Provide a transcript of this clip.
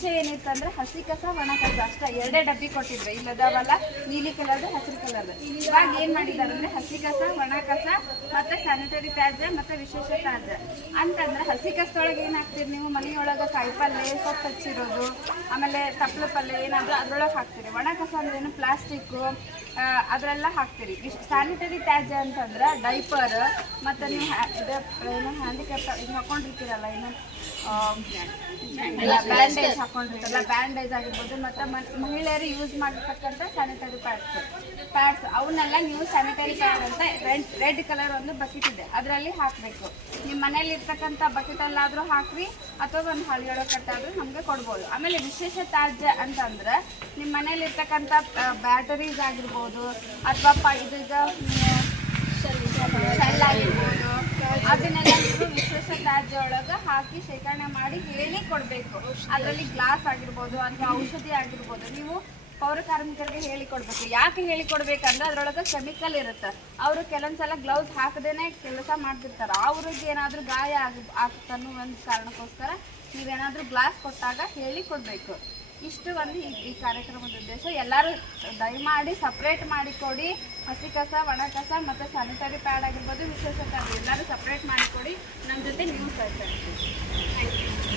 ಮುಂಚೆ ಏನಿತ್ತಂದ್ರೆ ಹಸಿ ಕಸ ಒಣ ಕಸ ಅಷ್ಟೇ ಎರಡೇ ಡಬ್ಬಿ ಕೊಟ್ಟಿದ್ರು. ಇಲ್ಲದವಲ್ಲ ನೀಲಿ ಕಲರ್ದು ಹಸಿರು ಕಲರ್ದು. ಇವಾಗ ಏನು ಮಾಡಿದ್ದಾರೆ ಅಂದರೆ ಹಸಿ ಕಸ ಒಣ ಕಸ ಮತ್ತು ಸ್ಯಾನಿಟರಿ ತ್ಯಾಜ್ಯ ಮತ್ತು ವಿಶೇಷ ತ್ಯಾಜ್ಯ ಅಂತಂದ್ರೆ ಹಸಿ ಕಸದೊಳಗೆ ಏನಾಗ್ತೀರಿ ನೀವು ಮನೆಯೊಳಗೆ ಕಾಯಿಪಲ್ಲೆ ಸೊಪ್ಪು ಹಚ್ಚಿರೋದು ಆಮೇಲೆ ತಪ್ಪಲು ಪಲ್ಯ ಏನಾದರೂ ಅದ್ರೊಳಗೆ ಹಾಕ್ತೀರಿ. ಒಣ ಕಸ ಅಂದ್ರೇನು ಪ್ಲಾಸ್ಟಿಕ್ಕು ಅದರೆಲ್ಲ ಹಾಕ್ತೀರಿ. ಸ್ಯಾನಿಟರಿ ತ್ಯಾಜ್ಯ ಅಂತಂದ್ರೆ ಡೈಪರ್ ಮತ್ತು ನೀವು ಏನು ಹ್ಯಾಂಡಿಕ್ಯಾಪ್ ಇದು ಹಾಕೊಂಡಿರ್ತೀರಲ್ಲ ಏನು ಬ್ಯಾಂಡೇಜ್ ಹಾಕೊಂಡಿರ್ತಾರಲ್ಲ ಬ್ಯಾಂಡೇಜ್ ಆಗಿರ್ಬೋದು ಮತ್ತು ಮಹಿಳೆಯರು ಯೂಸ್ ಮಾಡಿರ್ತಕ್ಕಂಥ ಸ್ಯಾನಿಟರಿ ಪ್ಯಾಡ್ಸ್ ಅವನ್ನೆಲ್ಲ ನೀವು ಸ್ಯಾನಿಟರಿ ಪ್ಯಾಡ್ ಅಂತ ರೆಡ್ ಕಲರ್ ಒಂದು ಬಕೆಟ್ ಇದೆ ಅದರಲ್ಲಿ ಹಾಕಬೇಕು. ನಿಮ್ಮ ಮನೇಲಿ ಇರ್ತಕ್ಕಂಥ ಬಕೆಟಲ್ಲಾದರೂ ಹಾಕ್ರಿ ಅಥವಾ ಒಂದು ಹಳಿಯೊಳಗೆ ಕಟ್ಟಾದರೂ ನಮಗೆ ಕೊಡ್ಬೋದು. ಆಮೇಲೆ ವಿಶೇಷ ತ್ಯಾಜ್ಯ ಅಂತಂದ್ರೆ ನಿಮ್ಮ ಮನೇಲಿ ಇರ್ತಕ್ಕಂಥ ಬ್ಯಾಟರೀಸ್ ಆಗಿರ್ಬೋದು ಅಥವಾ ಇದೀಗ ಶೆಲ್ ಆಗಿರ್ಬೋದು ಅದನ್ನೆಲ್ಲ ನೀವು ವಿಶೇಷ ತ್ಯಾಜ್ಯ ಒಳಗೆ ಹಾಕಿ ಶೇಖರಣೆ ಮಾಡಿ ಹೇಳಿ ಕೊಡಬೇಕು. ಅದರಲ್ಲಿ ಗ್ಲಾಸ್ ಆಗಿರ್ಬೋದು ಅಥವಾ ಔಷಧಿ ಆಗಿರ್ಬೋದು ನೀವು ಪೌರ ಕಾರ್ಮಿಕರಿಗೆ ಹೇಳಿಕೊಡ್ಬೇಕು. ಯಾಕೆ ಹೇಳಿಕೊಡ್ಬೇಕಂದ್ರೆ ಅದರೊಳಗೆ ಕೆಮಿಕಲ್ ಇರುತ್ತೆ. ಅವರು ಕೆಲವೊಂದ್ಸಲ ಗ್ಲೌಸ್ ಹಾಕದೇನೆ ಕೆಲಸ ಮಾಡ್ತಿರ್ತಾರೆ. ಅವ್ರಿಗೆ ಏನಾದರೂ ಗಾಯ ಆಗ್ತನ್ನೋ ಒಂದು ಕಾರಣಕ್ಕೋಸ್ಕರ ನೀವೇನಾದರೂ ಗ್ಲಾಸ್ ಕೊಟ್ಟಾಗ ಹೇಳಿಕೊಡ್ಬೇಕು. ಇಷ್ಟು ಒಂದು ಈ ಕಾರ್ಯಕ್ರಮದ ಉದ್ದೇಶ. ಎಲ್ಲರೂ ದಯಮಾಡಿ ಸಪ್ರೇಟ್ ಮಾಡಿಕೊಡಿ. ಹಸಿ ಕಸ ಒಣ ಕಸ ಮತ್ತು ಸ್ಯಾನಿಟರಿ ಪ್ಯಾಡ್ ಆಗಿರ್ಬೋದು ವಿಶೇಷ ತ್ಯಾಜ್ಯ ಎಲ್ಲರೂ ಸಪ್ರೇಟ್ ಮಾಡಿಕೊಡಿ. ನಮ್ಮ ಜೊತೆ ನೀವು ಸಹಕರಿಸಿ. Thank you.